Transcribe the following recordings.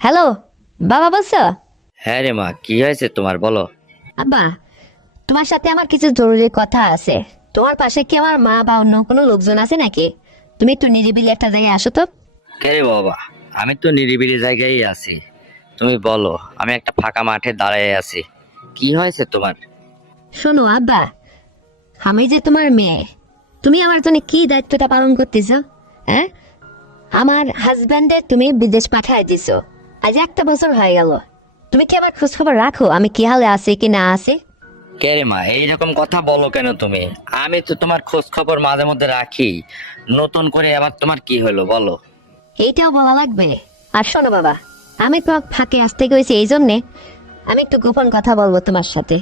Hello, বাবা বলছো? হ্যাঁ রে মা, কি হয়েছে তোমার বলো। আব্বা, তোমার সাথে আমার কিছু জরুরি কথা আছে। তোমার পাশে কি আমার মা বা অন্য কোনো লোকজন আছে নাকি? তুমি একটু নিরিবিলি একটা জায়গায় আসো তো। কে রে বাবা, আমি তো নিরিবিলি জায়গায় আছি। তুমি বলো, আমি একটা ফাঁকা মাঠে দাঁড়িয়ে আছি। কি হয়েছে তোমার? শোনো আব্বা, আমি যে তোমার মেয়ে, তুমি আমার জন্য কি দায়িত্বটা পালন করতেছো? হ্যাঁ, আমার হাজব্যান্ডের তুমি বিদেশ পাঠায় দিছো। আজ একটা বছর হয়ে গেল। তুমি কি আমার খোঁজ খবর রাখো আমি কি হালে আছি কি না আছি? কে রে মা, এইরকম কথা বলো কেন তুমি? আমি তো তোমার খোঁজ খবর মাঝে মধ্যে রাখি। নতুন করে আবার তোমার কি হলো বলো। এইটাও বলা লাগবে? আর শোনো বাবা, আমি তো ফাঁকে আসতে গেছি এই জন্যে আমি একটু গোপন কথা বলবো তোমার সাথে।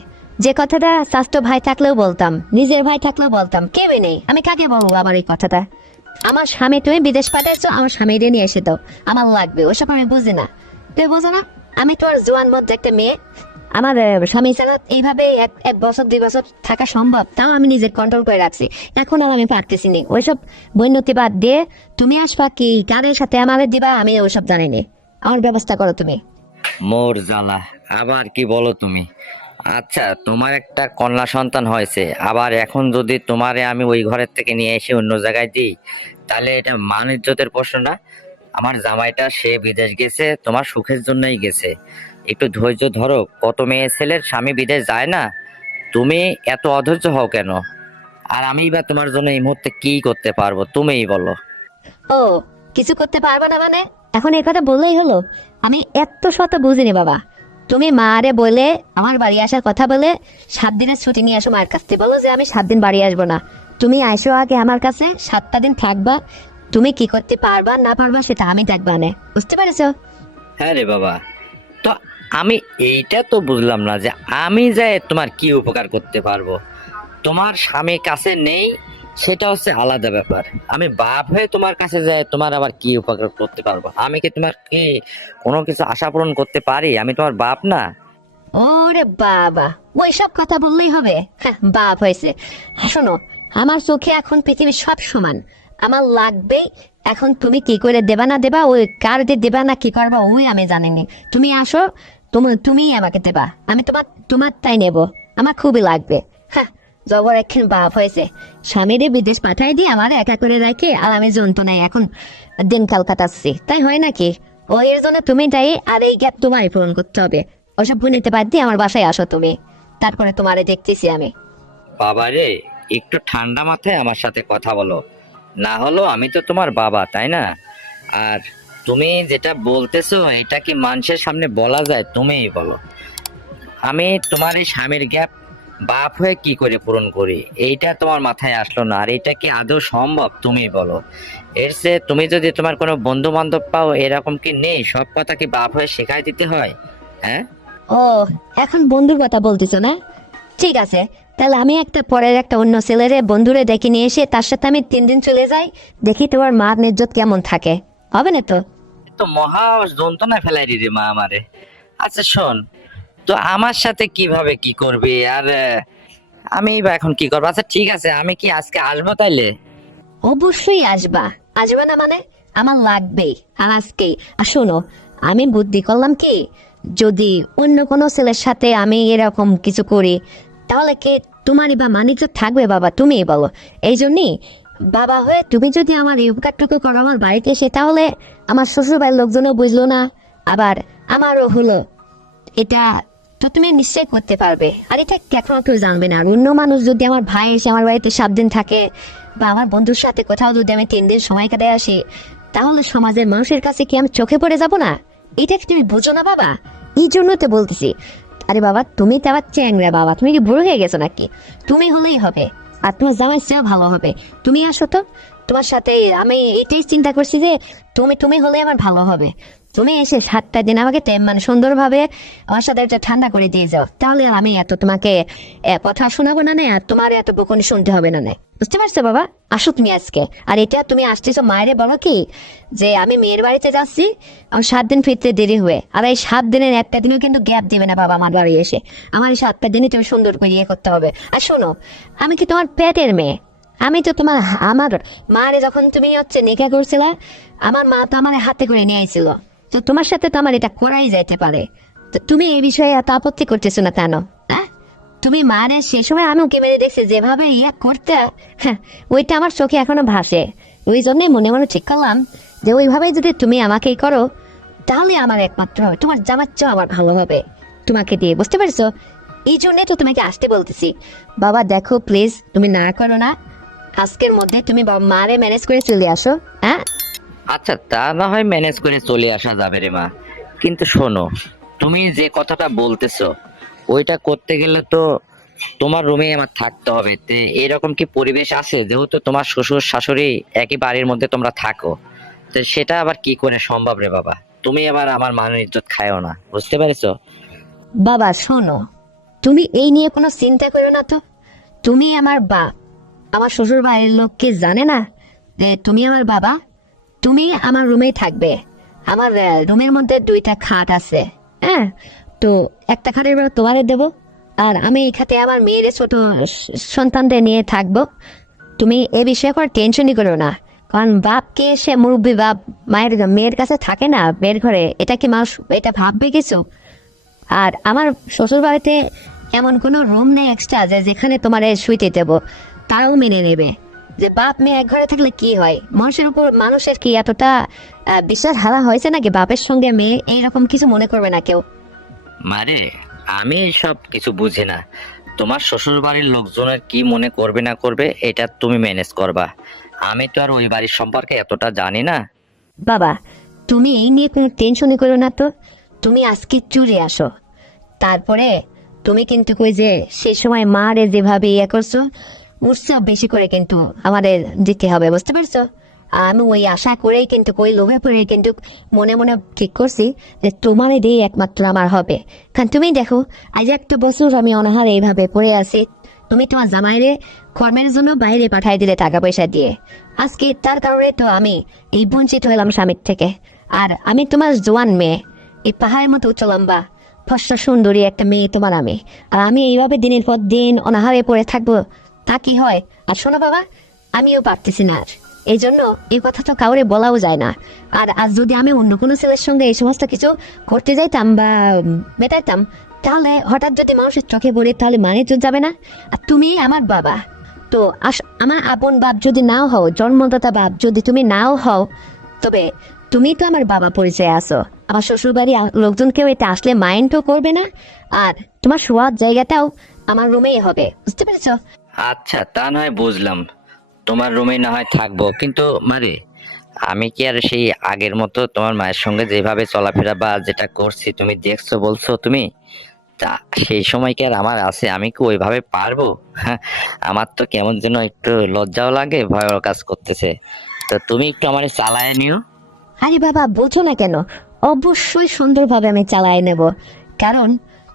যে কথাটা স্বাস্থ্য ভাই থাকলেও বলতাম, নিজের ভাই থাকলেও বলতাম, কেউ নেই, আমি কাকে বলবো আবার এই কথাটা? আমার স্বামী তুমি বিদেশ পাঠাইছো, আমার স্বামীরে নিয়ে এসে দাও, আমার লাগবে। ওসব আমি বুঝি না, তুই বোঝো না? আমি তোর জোয়ান মধ্যে একটা মেয়ে, আমার স্বামী ছাড়া এইভাবে এক এক বছর 2 বছর থাকা সম্ভব? তাও আমি নিজের কন্ট্রোল করে রাখছি। এখন আর আমি পারতেছি নি ওইসব বৈন্যতি বাদ দিয়ে। তুমি আসবা কি কারের সাথে আমাদের দিবা আমি ওইসব জানি নি। আমার ব্যবস্থা করো তুমি। মোর জ্বালা, আবার কি বলো তুমি? আচ্ছা, তোমার একটা কন্যা সন্তান হয়েছে, আবার এখন যদি তোমারে আমি ওই ঘরের থেকে নিয়ে এসে অন্য জায়গায় দিই, তাহলে এটা মান ইজ্জতের প্রশ্ন না? আমার জামাইটা সে বিদেশ গেছে তোমার সুখের জন্যই গেছে। একটু ধৈর্য ধরো, কত মেয়ে ছেলের স্বামী বিদেশ যায় না। তুমি এত অধৈর্য হও কেন? আর আমি বা তোমার জন্য এই মুহূর্তে কি করতে পারবো তুমিই বলো। ও, কিছু করতে পারবা না মানে? এখন এই কথা বললেই হলো? আমি এত শত বুঝিনি বাবা। তুমি মারে বলে আমার বাড়ি আসার কথা বলে 7 দিনের ছুটি নিয়ে আসো মায়ের কাছ থেকে, বলো যে আমি 7 দিন বাড়ি আসবো না। তুমি আইসো আগে আমার কাছে, 7টা দিন থাকবা। তুমি কি করতে পারবা না পারবা সেটা আমি দেখবা না, বুঝতে পেরেছো? হ্যাঁ রে বাবা, তো আমি এইটা তো বুঝলাম না যে আমি যাই তোমার কি উপকার করতে পারবো। তোমার স্বামী কাছে নেই, সেটা হচ্ছে আলাদা ব্যাপার। আমি বাপ হয়ে তোমার কাছে যাই তোমার আবার কি উপকার করতে পারবো? আমি কি তোমার কি কোনো কিছু আশা পূরণ করতে পারি? আমি তোমার বাপ না? ওরে বাবা, ওইসব কথা বললেই হবে? হ্যাঁ, বাপ হয়েছে। শোনো, আমার চোখে এখন পৃথিবীর সব সমান। আমার লাগবেই। এখন তুমি কি করে দেবা না দেবা, ওই কার দিয়ে দেবা না কি করবা ওই আমি জানিনি। তুমি আসো, তুমিই আমাকে দেবা, আমি তোমার তাই নেব। আমার খুবই লাগবে। হ্যাঁ, জবর একখান বাপ হয়েছে। স্বামীরে বিদেশ পাঠাই দিয়ে আমার একা করে রাখে, আর আমি যন্ত্রণায় এখন দিনকাল কাটাচ্ছি। তাই হয় নাকি? ও এর জন্য তুমি তাই, আর এই গ্যাপ তোমারই পূরণ করতে হবে। ওসব ভুলিতে বাদ দিয়ে আমার বাসায় আসো তুমি, তারপরে তোমারে দেখতেছি আমি। বাবা রে, একটু ঠান্ডা মাথায় আমার সাথে কথা বলো। না হলো আমি তো তোমার বাবা, তাই না? আর তুমি যেটা বলতেছো এটা কি মানুষের সামনে বলা যায়? তুমিই বলো। আমি তোমার এই স্বামীর গ্যাপ বাপ হয়ে কি করে পূরণ করি, এইটা তোমার মাথায় আসলো না। আর এটা কি আদৌ সম্ভব? তুমি বলো। এর চেয়ে তুমি যদি তোমার কোনো বন্ধু বান্ধব পাও, এরকম কি নেই? সব কথা কি বাপ হয়ে শেখাই দিতে হয়? হ্যাঁ। ও, এখন বন্ধুর কথা বলতেছো না? ঠিক আছে, তাহলে আমি একটা পরের একটা অন্য ছেলেরে বন্ধুরে ডেকে নিয়ে এসে তার সাথে আমি 3 দিন চলে যাই, দেখি তোমার মার নির্যত কেমন থাকে। হবে না তো? এ তো মহা যন্ত্রণায় ফেলাই দিদি মা আমারে। আচ্ছা শোন, তো আমার সাথে কিভাবে কি করবি? আর আমি বা এখন কি করবো? আচ্ছা ঠিক আছে, আমি কি আজকে আসবো তাইলে? অবশ্যই আসবা। আসবে না মানে? আমার লাগবেই, আর আজকেই। আর শোনো, আমি বুদ্ধি করলাম কি, যদি অন্য কোনো ছেলের সাথে আমি এরকম কিছু করি, তাহলে কি তোমারই বা মানিজ্য থাকবে বাবা? তুমিই বলো। এই জন্যই বাবা হয়ে তুমি যদি আমার এই উপকারটুকু করো আমার বাড়িতে এসে, তাহলে আমার শ্বশুর বাড়ির লোকজনও বুঝলো না, আবার আমারও হলো। এটা তো তুমি নিশ্চয় করতে পারবে। আর এটা কখনো কেউ জানবে না। আর অন্য মানুষ যদি, আমার ভাই এসে আমার বাড়িতে 7 দিন থাকে, বা আমার বন্ধুর সাথে কোথাও যদি আমি 3 দিন সময় কাটায় আসি, তাহলে সমাজের মানুষের কাছে কি আমি চোখে পড়ে যাব না? এটা কি তুমি বুঝো না বাবা? এই জন্য তো বলতেছি। আরে বাবা, তুমি তো আবার চ্যাংরা বাবা, তুমি কি বুড়ো হয়ে গেছো নাকি? তুমি হলেই হবে, আর তোমার জামাই চেয়েও ভালো হবে। তুমি আসো তো, তোমার সাথে আমি এটাই চিন্তা করছি যে তুমি হলে আমার ভালো হবে। তুমি এসে 7টা দিন আমাকে মানে সুন্দরভাবে আমার সাথে একটা ঠান্ডা করে দিয়ে যাও, তাহলে আর আমি এত তোমাকে কথা শোনাবো না, আর তোমার এত বকুনি শুনতে হবে না। বুঝতে পারছো বাবা? আসো তুমি আজকে। আর এটা তুমি আসতেছো মায়েরে বলো কি, যে আমি মেয়ের বাড়িতে যাচ্ছি, আমার 7 দিন ফিরতে দেরি হয়ে। আর এই 7 দিনের একটা দিনও কিন্তু গ্যাপ দেবে না বাবা আমার বাড়ি এসে। আমার এই 7টা দিনই তুমি সুন্দর করে ইয়ে করতে হবে। আর শোনো, আমি কি তোমার পেটের মেয়ে? আমি তো তোমার, আমার মারে যখন তুমি হচ্ছে নিকা করছিলা, আমার মা তো আমার হাতে করে নিয়ে আইছিল। তো তোমার সাথে তো আমার এটা করাই যাইতে পারে। তো তুমি এই বিষয়ে এত আপত্তি করতেছো না কেন? হ্যাঁ, তুমি মারে সে সময় আমি ওকে মেরে দেখছি যেভাবে ইয়া করতে, হ্যাঁ, ওইটা আমার চোখে এখনো ভাসে। ওই জন্যই মনে মনে ঠিক করলাম যে ওইভাবেই যদি তুমি আমাকেই করো তাহলে আমার একমাত্র হবে, তোমার জামার চেয়েও আমার ভালো হবে তোমাকে দিয়ে, বুঝতে পারছো? এই জন্যই তো তোমাকে আসতে বলতেছি। বাবা দেখো প্লিজ, তুমি না করো না, আজকের মধ্যে তুমি মারে ম্যানেজ করে চলে আসো। হ্যাঁ, আচ্ছা, তা না হয় ম্যানেজ করে চলে আসা যাবে রে মা, কিন্তু শোনো, তুমি যে কথাটা বলতেছো ওইটা করতে গেলে তো তোমার রুমে আমার থাকতে হবে। তে এরকম কি পরিবেশ আছে, যেহেতু তোমার শ্বশুর শাশুড়ি একই বাড়ির মধ্যে তোমরা থাকো, তো সেটা আবার কি করে সম্ভব রে বাবা? তুমি আবার আমার মানের ইজ্জত খায়ও না, বুঝতে পেরেছো? বাবা শোনো, তুমি এই নিয়ে কোনো চিন্তা করো না তো। তুমি আমার আমার শ্বশুর বাড়ির লোক কি জানে না যে তুমি আমার বাবা? তুমি আমার রুমেই থাকবে। আমার রুমের মধ্যে 2টা খাট আছে। হ্যাঁ, তো একটা খাটের বেলা তোমারে দেবো, আর আমি এখানে আমার মেয়ের ছোট সন্তানদের নিয়ে থাকবো। তুমি এ বিষয়ে কোনো টেনশনই করো না, কারণ বাপকে সে মুরব্বী বাপ মায়ের মেয়ের কাছে থাকে না, বের ঘরে, এটা কি মানুষ এটা ভাববে কিছু? আর আমার শ্বশুর বাড়িতে এমন কোনো রুম নেই এক্সট্রা যে যেখানে তোমার শুইতে দেবো। তারাও মেনে নেবে যে বাপ মেয়ে এক ঘরে থাকলে কি হয়, মানুষের উপর মানুষের কি এতটা বিশ্বাস হারা হয়েছে নাকি বাপের সঙ্গে মেয়ে, এইরকম কিছু মনে করবে না কেউ। মারে, আমি সব কিছু বুঝি না। তোমার শ্বশুর বাড়ির লোকজনের কি মনে করবে না করবে এটা তুমি ম্যানেজ করবা। আমি তো আর ওই বাড়ির সম্পর্কে এতটা জানি না। বাবা তুমি এই নিয়ে কোনো টেনশনই করো না তো। তুমি আজকে চুরে আসো, তারপরে তুমি কিন্তু কই যে সেই সময় মারে যেভাবে ইয়ে করছো উৎসব বেশি করে কিন্তু আমাদের দিতে হবে, বুঝতে পারছো? আমি ওই আশা করেই কিন্তু ওই লোভে পড়ে কিন্তু মনে মনে ঠিক করছি যে তোমার দিয়ে একমাত্র আমার হবে। কারণ তুমি দেখো আজ একটা বছর আমি অনাহারে এইভাবে পড়ে আছি, তুমি তোমার জামাইরে কর্মের জন্য বাইরে পাঠাই দিলে টাকা পয়সা দিয়ে। আজকে তার কারণে তো আমি এই বঞ্চিত হলাম স্বামীর থেকে। আর আমি তোমার জোয়ান মেয়ে, এই পাহাড়ের মতো উচ্চ লম্বা ফর্সা সুন্দরী একটা মেয়ে তোমার আমি, আর আমি এইভাবে দিনের পর দিন অনাহারে পড়ে থাকবো, তা কি হয়? আর শোনো বাবা, আমিও পারতেছি না আর, এই জন্য এই কথা তো কাউরে বলাও যায় না। আর আজ যদি আমি অন্য কোনো ছেলের সঙ্গে এই সমস্ত কিছু করতে যাইতাম বা মেটাইতাম, তাহলে হঠাৎ যদি মানুষের চোখে পড়ে তাহলে মানে তো যাবে না। আর তুমি আমার বাবা, তো আমার আপন বাপ যদি নাও হও, জন্মদাতা বাপ যদি তুমি নাও হও, তবে তুমি তো আমার বাবা পরিচয় আছো। আমার শ্বশুর বাড়ি লোকজন কেউ এটা আসলে মাইন্ডও করবে না, আর তোমার শোয়ার জায়গাটাও আমার রুমেই হবে, বুঝতে পেরেছো? আচ্ছা, তা নয় বুঝলাম, তোমার রুমে না হয় থাকবো, কিন্তু মারে আমি কি আর সেই আগের মতো তোমার মায়ের সঙ্গে যেভাবে চলাফেরা বা যেটা করছি তুমি দেখছো বলছো তুমি, তা সেই সময় কি আর আমার আছে? আমি কি ওইভাবে পারবো? হ্যাঁ, আমার তো কেমন যেন একটু লজ্জাও লাগে, ভয়ও কাজ করতেছে। তো তুমি একটু আমার চালায় নিও। আরে বাবা বোঝো না কেন, অবশ্যই সুন্দরভাবে আমি চালাই নেব, কারণ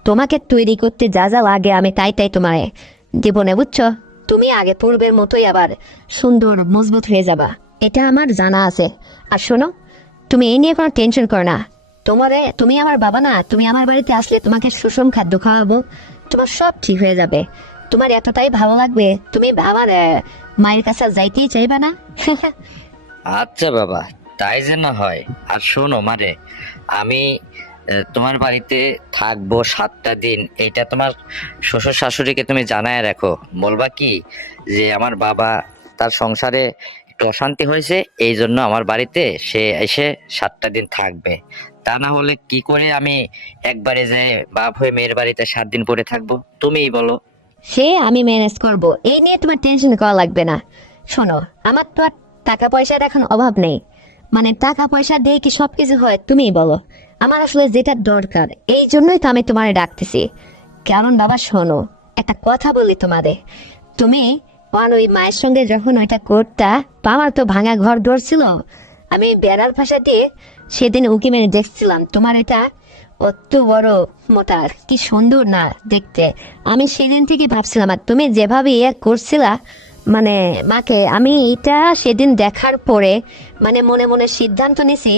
তোমাকে তৈরি করতে যা যা লাগে আমি তাই তাই তোমায় দেবো না, বুঝছো? তুমি আগে পূর্বের মতোই আবার সুন্দর মজবুত হয়ে যাবা, এটা আমার জানা আছে। আর শোনো, তুমি এই নিয়ে কোনো টেনশন করো না। তুমি আমার বাবা না, তুমি আমার বাড়িতে আসলে তোমাকে সুষম খাদ্য খাওয়াবো, তোমার সব ঠিক হয়ে যাবে। তোমার এতটাই ভালো লাগবে, তুমি আমার মায়ের কাছে যাইতেই চাইবা না। আচ্ছা বাবা, তাই যেন হয়। আর শোনো মারে, আমি তোমার বাড়িতে থাকবো 7টা দিন, এটা তোমার শ্বশুর শাশুড়িকে তুমি জানায় রাখো। বলবা কি যে আমার বাবা তার সংসারে একটু অশান্তি হয়েছে, এই জন্য আমার বাড়িতে সে এসে 7টা দিন থাকবে। তা না হলে কি করে আমি একবারে যে বাপ হয়ে মেয়ের বাড়িতে 7 দিন পরে থাকবো? তুমিই বলো। সে আমি ম্যানেজ করব, এই নিয়ে তোমার টেনশন করা লাগবে না। শোনো, আমার তো আর টাকা পয়সার এখন অভাব নেই, মানে টাকা পয়সা দিয়ে কি সবকিছু হয় তুমিই বলো? আমার আসলে যেটা দরকার এই জন্যই তো আমি তোমারে ডাকতেছি। কারণ বাবা শোনো, একটা কথা বলি তোমাদের, তুমি আর ওই মায়ের সঙ্গে যখন ওইটা করতা, তো আমার তো ভাঙা ঘর দর ছিল, আমি বেড়ার ভাষা দিয়ে সেদিন উকি মেরে দেখছিলাম তোমার এটা অত বড় মোটার, কি সুন্দর না দেখতে। আমি সেদিন থেকে ভাবছিলাম, আর তুমি যেভাবে ইয়ে করছিলা মানে মাকে, আমি এটা সেদিন দেখার পরে মানে মনে মনে সিদ্ধান্ত নিছি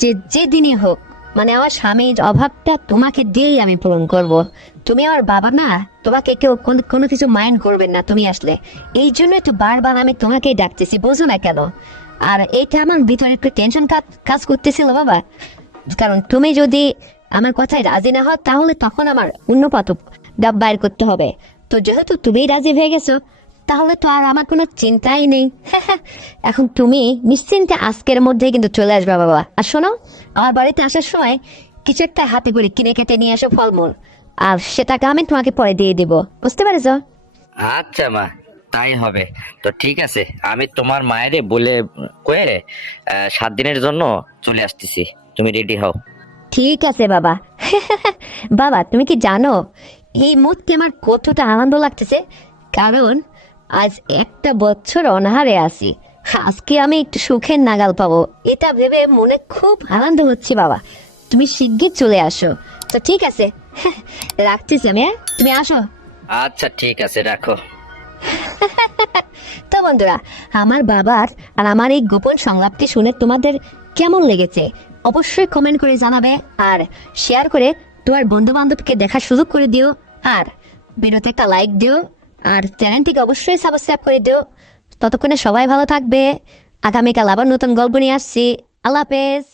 যে যেদিনই হোক মানে আমার স্বামীর অভাবটা তোমাকে দিয়েই আমি পূরণ করব। তুমি আমার বাবা না, তোমাকে কেউ কোনো কিছু মাইন্ড করবেন না তুমি আসলে, এই জন্য একটু বারবার আমি তোমাকেই ডাকতেছি, বোঝো না কেন? আর এইটা আমার ভিতরে একটু টেনশন কাজ করতেছিল বাবা, কারণ তুমি যদি আমার কথায় রাজি না হও তাহলে তখন আমার অন্য পথ ডাব বাইর করতে হবে। তো যেহেতু তুমিই রাজি হয়ে গেছো তাহলে তো আর আমার কোনো চিন্তাই নেই। এখন তুমি নিশ্চিন্তে আজকের মধ্যেই কিন্তু চলে আসবে বাবা। আর শোনো, আমার বাড়িতে আসার সময় কিছু একটা হাতে করে কিনে কেটে নিয়ে আসো ফলমূল, আর সেটাকে আমি তোমাকে পরে দিয়ে দিব, বুঝতে পেরেছো? আচ্ছা মা, তাই হবে। তো ঠিক আছে, আমি তোমার মায়েরে বলে কয়ে 7 দিনের জন্য চলে আসতেছি, তুমি রেডি হও। ঠিক আছে বাবা। বাবা তুমি কি জানো এই মুহূর্তে আমার কতটা আনন্দ লাগতেছে, কারণ আজ একটা বছর অনাহারে আছি, আজকে আমি একটু সুখের নাগাল পাবো, এটা ভেবে মনে খুব আনন্দ হচ্ছে বাবা। তুমি শিগগির চলে আসো। তো ঠিক আছে, রাখতেছি আমি, হ্যাঁ? তুমি আসো। আচ্ছা ঠিক আছে, রাখো। তো বন্ধুরা, আমার বাবার আর আমার এই গোপন সংলাপটি শুনে তোমাদের কেমন লেগেছে অবশ্যই কমেন্ট করে জানাবে, আর শেয়ার করে তোমার বন্ধু বান্ধবকে দেখার সুযোগ করে দিও, আর ভিডিওতে একটা লাইক দিও, আর চ্যানেলটিকে অবশ্যই সাবস্ক্রাইব করে দিও। ততক্ষণে সবাই ভালো থাকবে। আগামীকাল আবার নতুন গল্প নিয়ে আসছি। আল্লাহ হাফেজ।